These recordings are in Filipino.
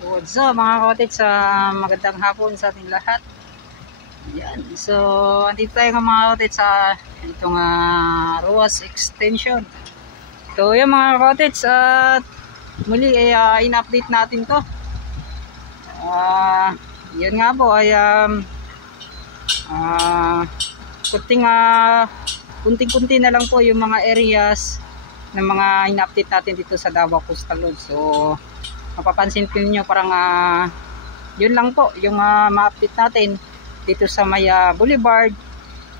What's up mga cottage, magandang hapon sa ating lahat. Yan. So, andito tayo mga cottage sa itong Ruas Extension. So, yung mga cottage, muli ay in-update natin to. Yan nga po ay kunting-kunti na lang po yung mga areas ng mga in-update natin dito sa Davao Coastal Road. So, mapapansin po niyo parang yun lang po yung ma-update natin dito sa may Boulevard,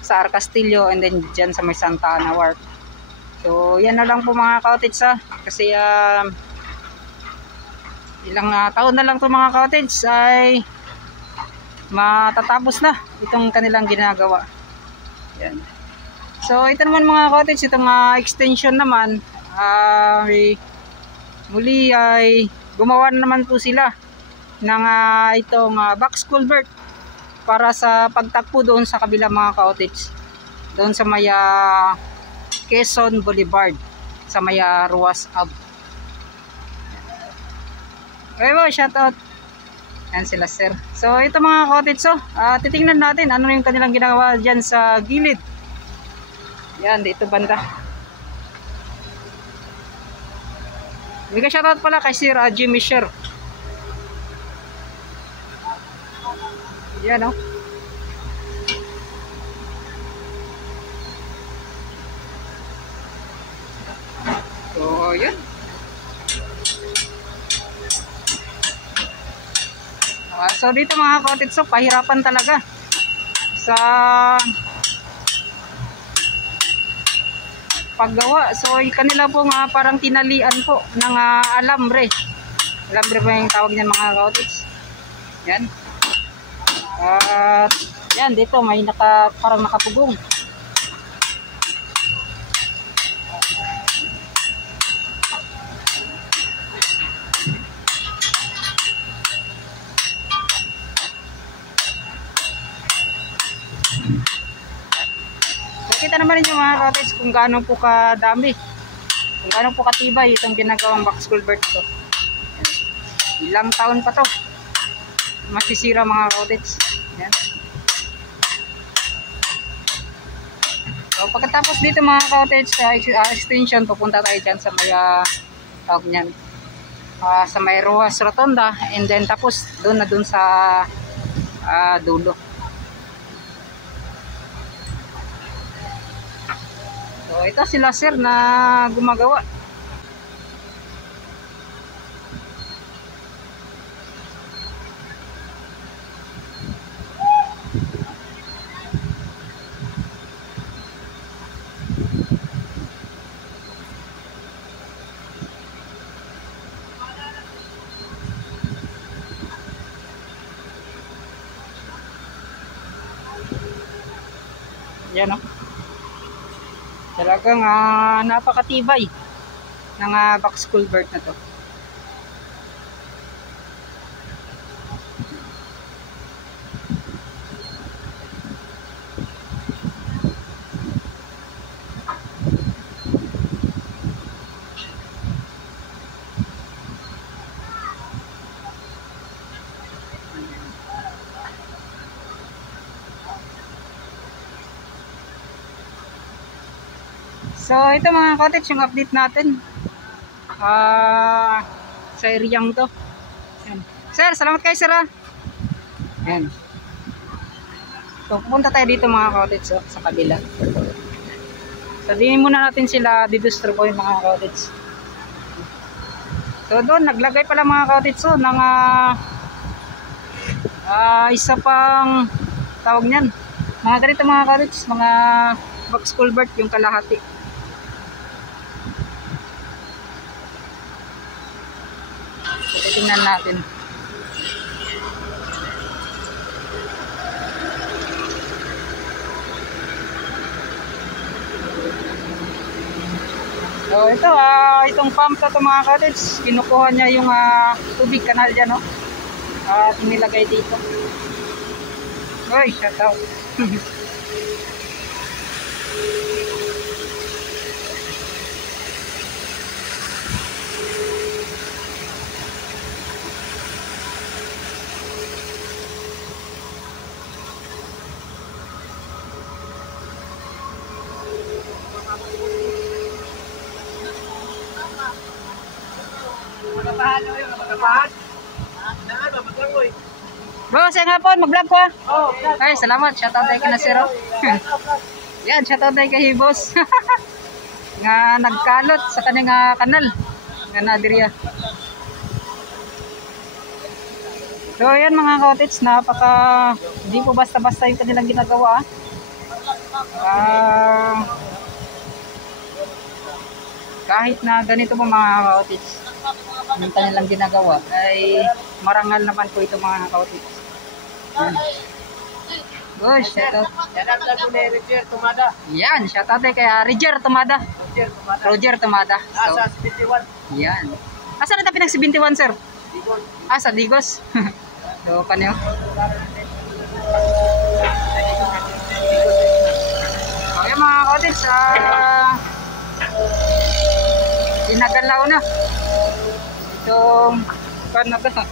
sa Arcastillo, and then dyan sa may Santa Ana Wharf. So yan na lang po mga cottage kasi ilang taon na lang to mga cottage ay matatapos na itong kanilang ginagawa. Yan. So ito naman mga cottage, itong extension naman muli ay gumawa na naman po sila ng itong box culvert para sa pagtakbo doon sa kabila mga cottage, doon sa may Quezon Boulevard, sa may Ruas Ave. Okay po, shoutout. Yan sila sir. So ito mga cottage, titingnan natin ano yung kanilang ginagawa dyan sa gilid. Yan, dito banda. Mega shoutout pala kay Sir Jimmy Sher. Yan So yun. So dito mga cottage, pahirapan talaga sa paggawa. So kanila pong parang tinalian po ng alambre. Alambre ba yung tawag niyan mga cottage? Yan. Yan dito may parang nakapugong. Kita naman niyo mga cottage kung gaano po kadami, kung gaano po katibay itong ginagawang box culvert to. Ilang taon pa to masisira mga cottage. Yan. So pagkatapos dito mga cottage extension, pupunta tayo dyan sa may tawag niyan, sa may Ruas Rotonda, and then tapos doon na doon sa dulo. So ito sila sir na gumagawa. Yan Talagang napakatibay ng box culvert na to. So ito mga cottage yung update natin sa areang to. Yan. Sir, salamat kayo sir Yan. So pupunta tayo dito mga cottage sa kabila. So dinin muna natin sila didistribuhin mga cottage. So doon naglagay pala mga cottage ng isa pang tawag niyan, mga ganito mga cottage, mga box culvert yung kalahati. Tingnan natin. So ito itong pump to mga cottage, kinukuha niya yung tubig kanal dyan at inilagay dito. Oy, shout out. Boss, nga po, mag-vlog ko ah. Ay, salamat. Shoutout tayo kay Nasiro. Yan, shoutout tayo kay boss. Nga nagkalot sa kanyang kanal. Nga nadirya. So, yan mga cottage, napaka, hindi po basta-basta yung kanilang ginagawa kahit na ganito po mga cottage, yung kanilang ginagawa, ay marangal naman po ito mga cottage. Good, shoutout. Yan, shoutout kay Roger Tumada. Roger Tumada. So, yan. Asan na pinag 71 sir? Sa Digos. So, kanyo. So, yung mga cottage, inagalaw na. Itong, paano ba?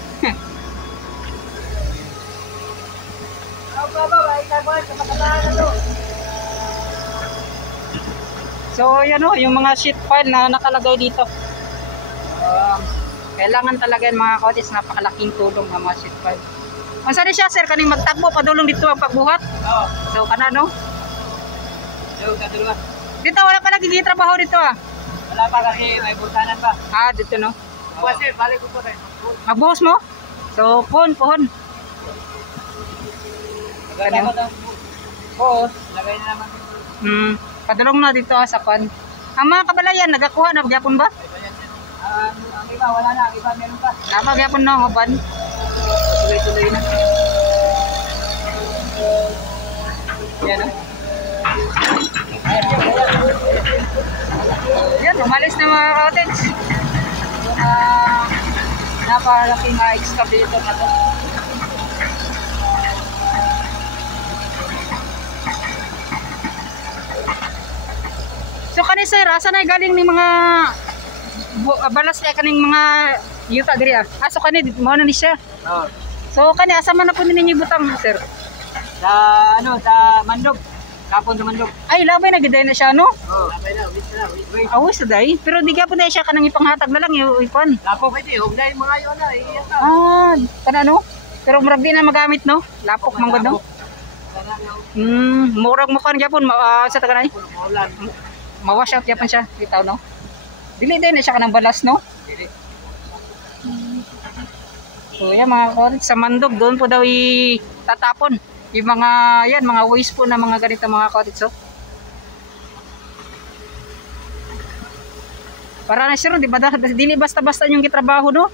So, yan o, yung mga sheet pile na nakalagay dito. Kailangan talaga yung mga cottage, napakalaking tulong ng mga sheet pile. Ang saan siya, sir? Kaning magtagbo, padulong dito ang pagbuhat? Oo. So, kanano? Dito, wala pa nagiging trabaho dito ah. Wala pa kasi may butanan pa. Dito no? Kasi, balik ko po tayo. Magbuhos mo? So, pohon. Lagay na ng buhos. Lagay na naman. Padulong na dito sa kwan. Ang mga kabalayan, nagakuha na magyapon ba? Ang iba, wala na. Ang iba, meron pa. Nagyapon na, maban. Tuloy-tuloy na. Yan o. Yan, umalis na mga cottage. Napakalaking excavator na to. So kani sir, asa na galing ni mga balas na kaning mga yuta diri ah. So kani mo na ni siya. Oo. So kani asa man na po ninyo butang sir? Sa sa Mandog. Kapon sa Mandog. Ay labay na giday na siya no? Oo. Labay na, wait. Awis na day, pero di gyapon na siya kanang ipanghatag na lang yung ipon. Lapok pwede, huwag na yung mga yun na. Kana no? Pero murag di na magamit no? Lapok man gud no? Murag mo kan gyapon sa taganay. Mawash out yapon siya, bitaw no. Dili din na siya kanang balas no. So yan mga cottage, sa Mandog doon po daw itatapon yung mga yan, mga waste po na mga ganito mga cottage so. Para na sir, di ba dili basta-basta yung gitrabaho no?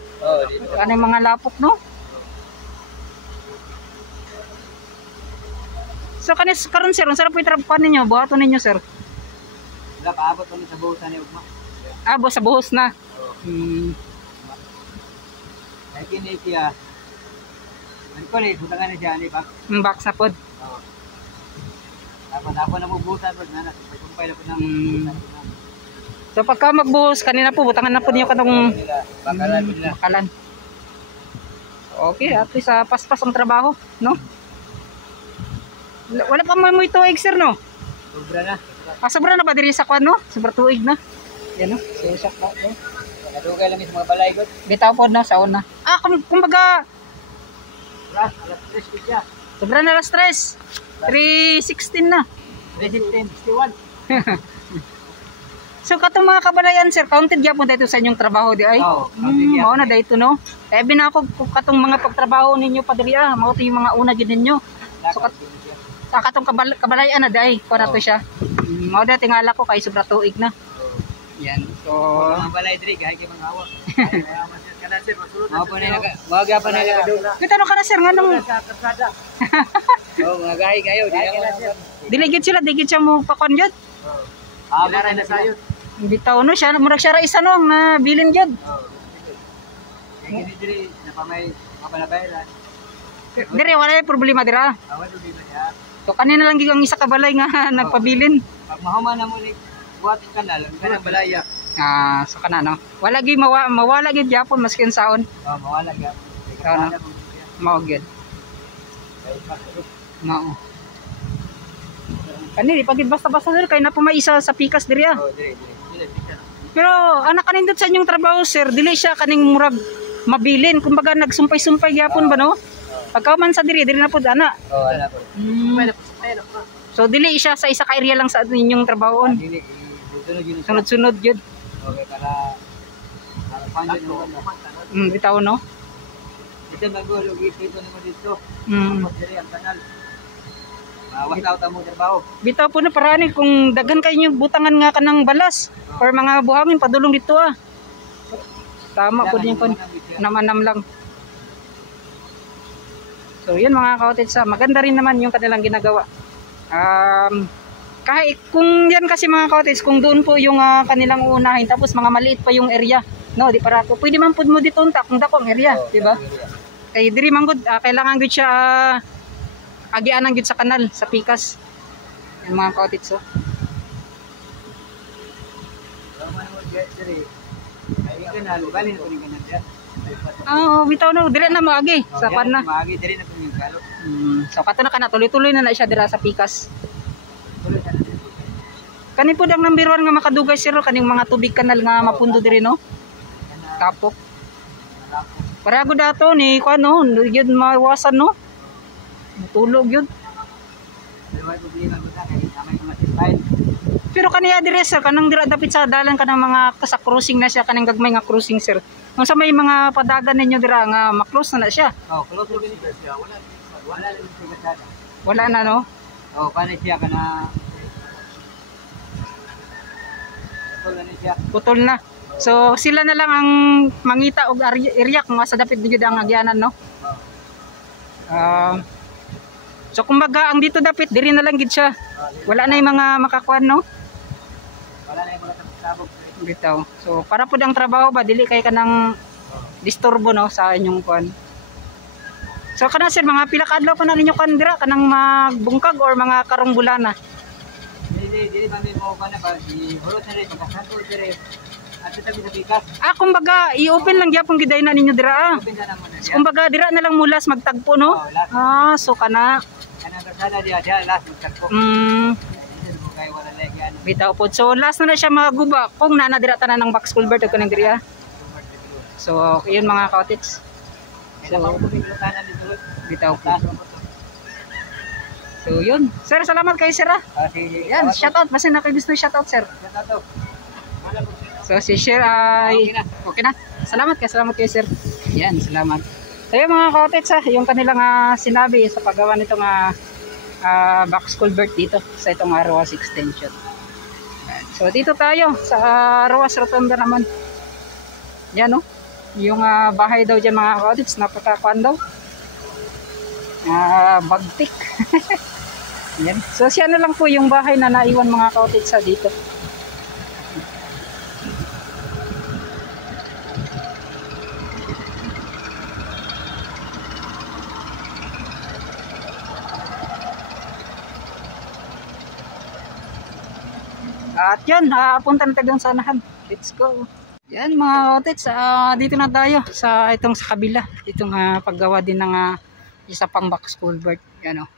Ano yung mga lapok no? So karon sir, ang sarap po itrabaho ninyo, buhaton ninyo sir. Wala, paabot kami sa buhusan ni Ugma. Sa buhos na. Ay kini siya. Ano ko ni butangan na siya ni ba? Box na pod. Oo. Ako na bubuhusan pod na pagkumpay na po ng So pagka magbuhos kanina po butangan na po niyo kanong bakalan. Okay, at least paspas ang trabaho, no? Wala pa mo ito sir no? Sobra na. Sobra na ba diri sa kwan no? Sobra tuig na. Yan no. So sa no. Nadugay lang sa mga balay gud. Bitaw pod na sa una. Kumbaga Alas 3 siya. sobra na alas 3. 3:16 na. 3:61. So katong mga kabalayan sir, counted gyapon dito sa inyong trabaho di ay. Oo, mao na dito no. Kaya binako katong mga pagtrabaho ninyo pa diri mao to yung mga una gid ninyo. So katong kabalayan na dai ko na to siya. Mao da tingala ko kay sobra tuig na. Yan. So mga balay diri kay mga hawak. Kana sir masulod. Mao pa na mga pa na kadula. Kita no kana sir nganong kasada. Oh, mga gahi kayo dili gid sila, di gid siya mo pakon gyud. Wala na sayot. Bitaw no siya, murag siya ra isa no ang nabilin gyud. Kaya diri na pa may mapalabayaran. Dire wala yung problema dira. Awad problema niya. So kanina lang gyud ang isa ka balay nga nagpabilin. Pag mahuman na mo ni buhat kanal, kanang balaya. So kana no. Wala gyud mawala gyud gyapon maski saon. Mawala gyud. Mao gyud. Mao. Kanili pag basta-basta diri kay na pumaisa sa pikas diri Oh, diri. Pero anak kanindot sa inyong trabaho sir, dili siya kaning murag mabilin. Kumbaga nagsumpay-sumpay gyapon ba no? Pagka man sa diri na pud ana. Oh, ana po. So dili siya sa isa ka area lang sa inyong trabahoon. Dili sunod yun. Sunod-sunod yun. Okay, para panjud mo. Bitaw no? Ito magulog dito naman dito. Mm. Tapos diri ang kanal. Wala ta mo trabaho. Bitaw po na parani kung daghan kayo yung butangan nga kanang balas or mga buhangin padulong dito ah. Tama po din po. Namanam lang. So yun mga ka-cottage, maganda rin naman yung kanilang ginagawa. Kahit kung yan kasi mga ka-cottage, kung doon po yung kanilang uunahin tapos mga maliit pa yung area, no, di para ko. Pwede man pud mo dito unta kung dakong area, di ba? Kay diri man gud kailangan gud siya agianan gud sa kanal, sa pikas. Yung mga ka-cottage so. Bitaw na dire na maagi sa kan na. Maagi dire na yung kalo. So kato na kana tuloy-tuloy na siya dira sa pikas. Kani pud ang number 1 nga makadugay sir kaning mga tubig kanal nga mapundo diri no. Tapok. Para gud dato ni kuan no, gyud maiwasan no. Matulog yun. Pero kaniya dire sir, kanang dira dapit sa dalan kanang mga sa cruising na siya, kanang gagmay nga cruising sir. Kung sa may mga padagan ninyo dira nga maklos na siya. Oh, close din siya. Wala na no. Oh, kana siya kana. Putol na siya. Putol na. So sila na lang ang mangita og area kung sa dapit gyud ang agyanan no. So kumbaga ang dito dapat diri na lang gid siya. Wala na yung mga makakuan no. Wala na yung mga sabog. Bitaw. So para pud ang trabaho ba dili kay kanang disturbo no sa inyong kuan. So kana sir mga pila ka adlaw pa na ninyo kan dira kanang magbungkag or mga karong bulana. Dili ba mo kana ba di hulot na rin pagkasanto dire. At tabi sa pikas. Kumbaga i-open lang gyapon giday na ninyo dira. Open na naman. So, kumbaga dira na lang mulas magtagpo no. So kana kanang bersana dia last magtagpo. Kay wala lagyan. Bitaw po. So last na siya maguba kung nana dira tanan ng box culvert o kanang diri. So yun mga ka-cottage. So bitaw po. So yun. Sir, salamat kay sir. Yan, shout out. Basta na kay gusto shout out sir. So si sir ay okay na. Salamat kay sir. Yan, salamat. So yun mga ka-cottage yung kanilang sinabi sa paggawa nitong box culvert dito sa itong Roas extension. So dito tayo sa Roas Rotunda naman. Yan no. Yung bahay daw dyan mga ka-cottage, napakakuan daw. Bagtik. Yan. So siya na lang po yung bahay na naiwan mga ka-cottage sa dito. At yun, punta na tayo doon sa anahan. Let's go. Yan mga ka-cottage, dito na tayo sa itong sa kabila. Itong paggawa din ng isa pang box culvert. Yan o.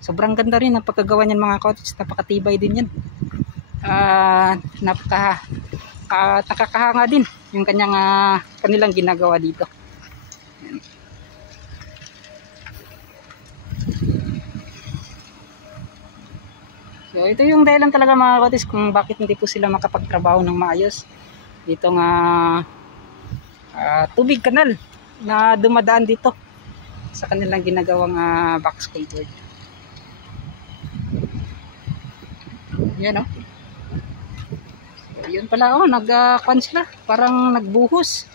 Sobrang ganda rin ang pagkagawa niyan mga ka-cottage. Napakatibay din yan. Nakakahanga din yung kanilang ginagawa dito. Yan. So ito yung dahilan talaga mga ka-cottage kung bakit hindi po sila makapagtrabaho ng maayos. Dito nga tubig kanal na dumadaan dito sa kanilang ginagawang box culvert. Yan o. So, yun pala nagkuhan sila. Parang nagbuhos.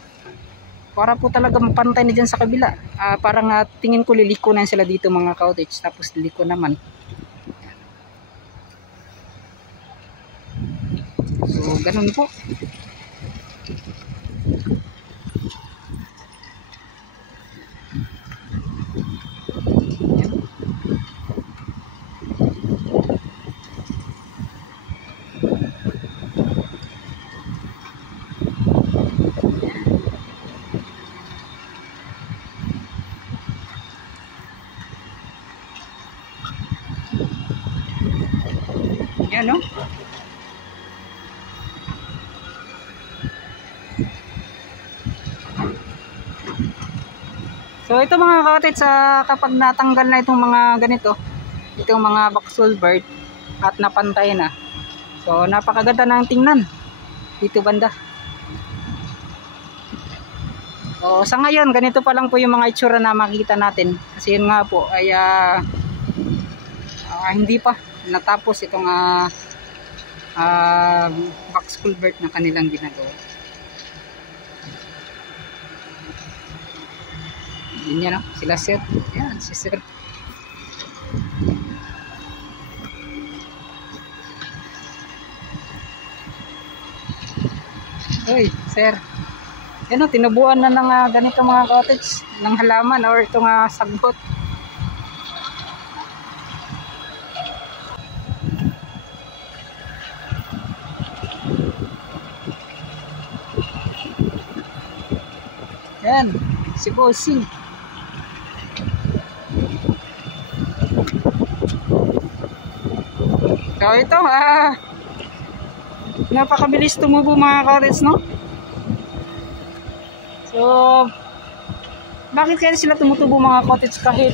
Para po talaga mapantay na dyan sa kabila. Parang tingin ko liliko na sila dito mga ka-cottage. Tapos liliko naman. So ganun po. Yan no. So ito mga ka-cottage, kapag natanggal na itong mga ganito, itong mga boxulbert at napantay na, so napakaganda ng tingnan dito banda. So sa ngayon ganito pa lang po yung mga itsura na makita natin, kasi yun nga po ay hindi pa natapos itong boxulbert na kanilang ginagawa. Yun yan, sila sir. Yan, si sir. Uy, sir. Yan o, tinubuan na ng ganito mga cottage, ng halaman or itong sagbot. Yan, si Bossing. So ito, napakabilis tumubo mga cottage, no? So, bakit kaya sila tumutubo mga cottage kahit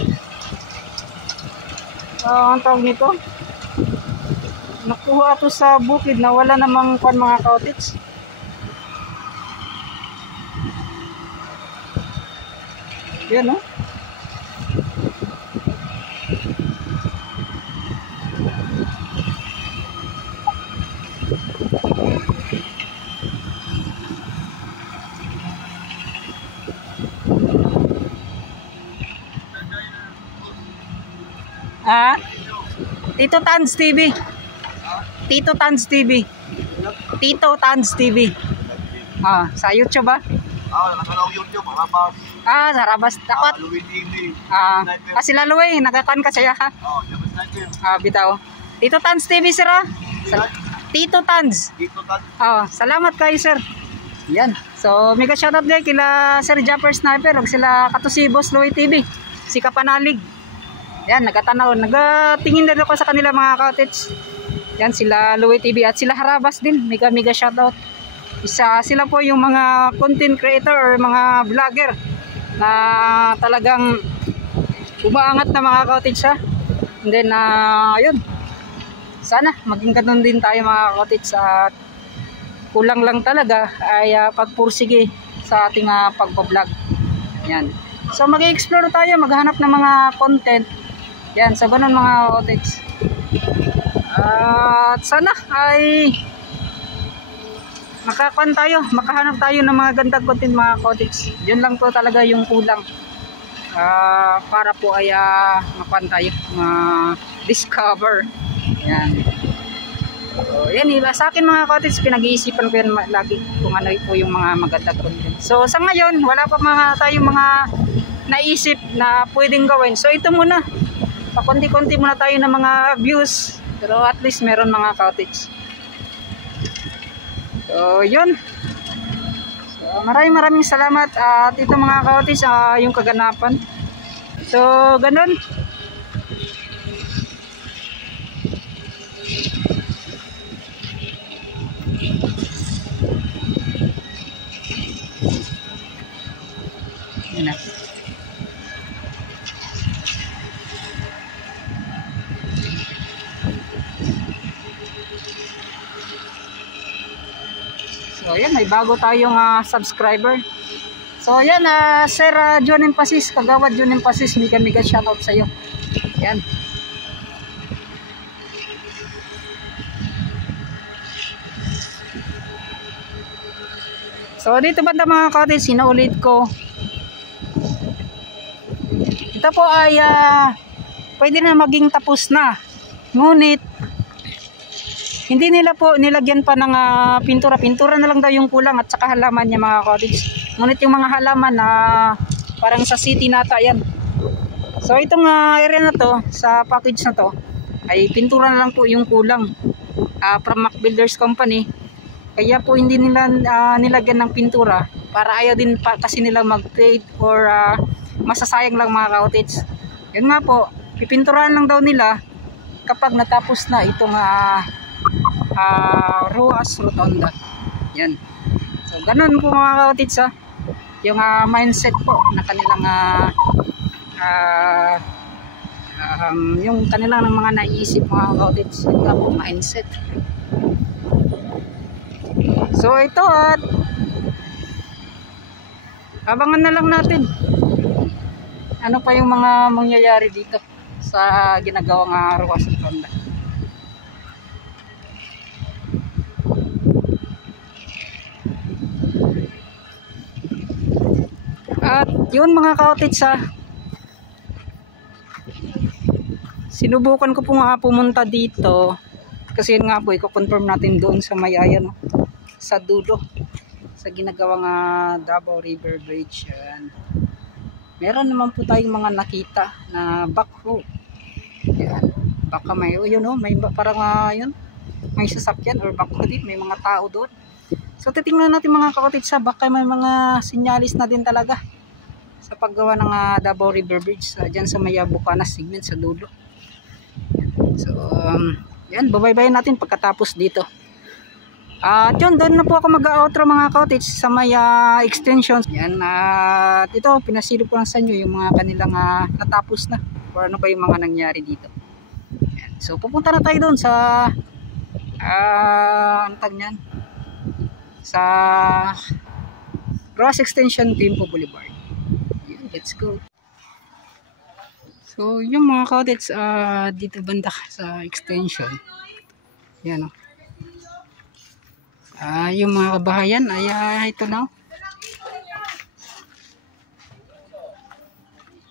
ang tawag nito? Nakuha ito sa bukid na wala namang kwan mga cottage. Yan, no? Tito Tans TV. Tito Tans TV. Tito Tans TV. Sa YouTube ba? Nakalaw YouTube, Harabas. Sa Harabas. Takot. Louie TV. Sila Louie, nagakan ka saya ha? Bitaw. Tito Tans TV sir ha? Tito Tans. Tito Tans. Salamat kayo sir. Yan. So, mega shoutout guys kila Sir Jumper Sniper ug sila kato si Boss Louie TV. Si Kapanalig. Yan, nagatanaw, nagatingin na ako sa kanila mga cottage. Yan, sila Louie TV at sila Harabas din. Mega shoutout. Sila po yung mga content creator or mga vlogger na talagang umaangat na mga cottage ha. And then, ayun. Sana maging ganun din tayo mga cottage at kulang lang talaga ay pagpursige sa ating pagbablog. Yan. So mag-explore tayo, maghanap ng mga content. Yan, sa ganun mga cottage. At sana ay makahanap tayo ng mga gandang content mga cottage. Yun lang po talaga yung kulang. Para po ay makuha tayo, discover. Yan. So, yan, sa akin mga cottage, pinag-iisipan ko yan lagi kung ano po yung mga magandang content. So sa ngayon, wala pa tayong mga naisip na pwedeng gawin. So ito muna, pakunti-kunti muna tayo ng mga views, pero at least meron mga cottage. So yun. So maraming salamat at ito mga cottage, yung kaganapan. So ganun. Yan na. So yan, may bago tayong subscriber. So yan, Sir John Empasis, Kagawad John Empasis, mega shoutout sa iyo. Yan. So dito banda mga cottage, sinaulit ko. Ito po ay pwede na maging tapos na. Ngunit hindi nila po nilagyan pa ng pintura na lang daw yung kulang at saka halaman niya mga cottage. Ngunit yung mga halaman na parang sa city nata yan. So itong area na to, sa package na to, ay pintura na lang po yung kulang from Mac Builders Company. Kaya po hindi nila nilagyan ng pintura para ayaw din pa kasi nila mag-trade or masasayang lang mga cottage. Yun nga po, pipinturahan lang daw nila kapag natapos na itong Ruas Rotonda. Yan. So ganun po mga cottage yung mindset po na kanilang yung kanilang mga naisip mga cottage, yun nga po, mindset. So ito at abangan na lang natin ano pa yung mga mangyayari dito sa ginagawang Ruas Rotonda. At yun mga cottage, sinubukan ko po nga pumunta dito kasi yun nga po, i-confirm natin doon sa may ayan, sa dulo sa ginagawang Davao River Bridge. Yan. Meron naman po tayong mga nakita na backhoe. Yan. Baka may may parang yun, may sasakyan or backhoe din, may mga tao doon. So titingnan natin mga cottage, baka may mga sinyalis na din talaga sa paggawa ng Davao River Bridge dyan sa may Bucanas segment sa dulo. So yan, babaybayin natin pagkatapos dito. At yun, doon na po ako mag-outro mga cottage sa may extensions. Yan, at ito, pinasilip ko lang sa inyo yung mga kanilang natapos na. O ano ba yung mga nangyari dito. Yan. So, pupunta na tayo doon sa ang tag niyan, sa Cross Extension Timpo Boulevard. Yan, let's go. So, yung mga cottage dito banda sa extension. Yan, yung mga kabahayan ay ito na.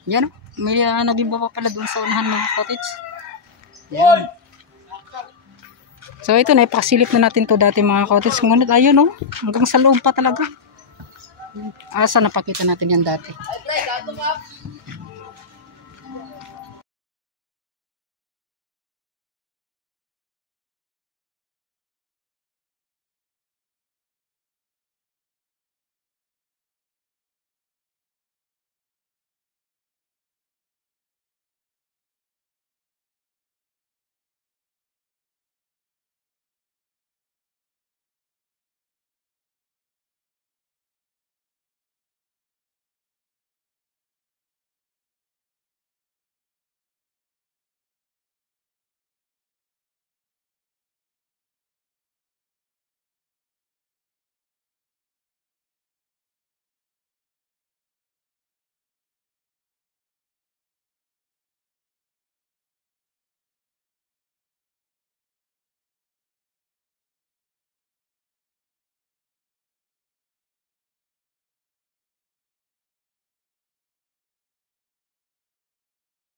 Yan, may nag-iba pa pala doon sa unahan mga cottage. Yan. So ito na, ipasilip na natin to dati mga cottage. Ngunit ayun hanggang sa loob pa talaga. Asa napakita natin yan dati.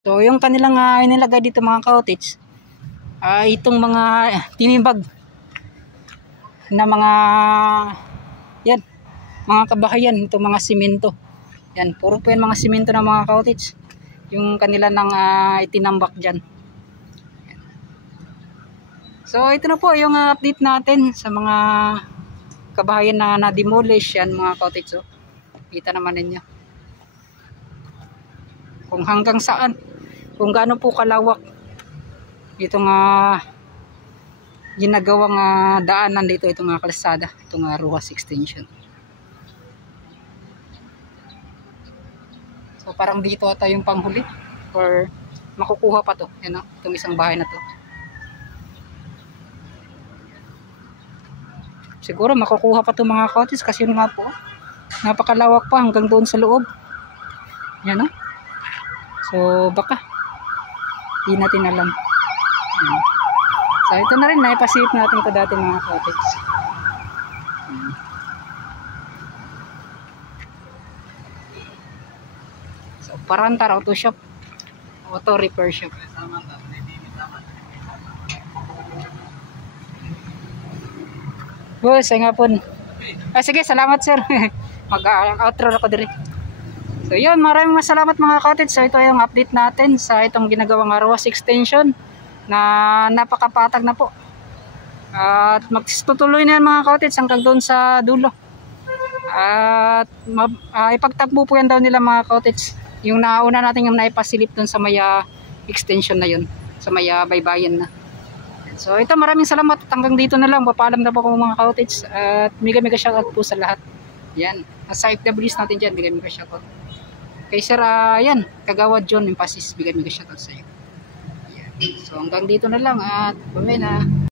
So yung kanilang inilagay dito mga cottage, itong mga tinimbag na mga yan, mga kabahayan, itong mga simento. Yan, puro po yan mga simento na mga cottage. Yung kanila nang itinambak dyan. So ito na po yung update natin sa mga kabahayan na na-demolish yan mga cottage. So, kita naman ninyo kung hanggang saan, kung gaano po kalawak itong ginagawang daanan dito, itong kalsada, itong Ruas Extension. So parang dito ata yung panghuli or makukuha pa to, yan, itong isang bahay na to. Siguro makukuha pa to mga cottage kasi yun nga po, napakalawak pa hanggang doon sa loob. Yan, so baka hindi natin alam. So ito na rin, naipasip natin ito dati mga cottage. So Parantar Auto Shop, Auto Repair Shop. Boss, ay nga po. Sige, salamat sir. Mag-outro ako diri. So yun, maraming salamat mga cottage. So ito yung update natin sa itong ginagawang Ruas Extension na napakapatag na po. At magtutuloy na yan mga cottage hanggang doon sa dulo. At ipagtakbo po yan daw nila mga cottage. Yung nauna natin yung naipasilip doon sa maya extension na yun, sa maya baybayin na. So ito, maraming salamat at hanggang dito na lang. Papaalam na po ako mga cottage at mega shoutout po sa lahat. Yan. Sa FWs natin dyan, bigay mo ka shoutout. Kay Sir, yan, Kagawad John Impasis, bigay mo ka shoutout sa iyo. Yan. So hanggang dito na lang at bye na.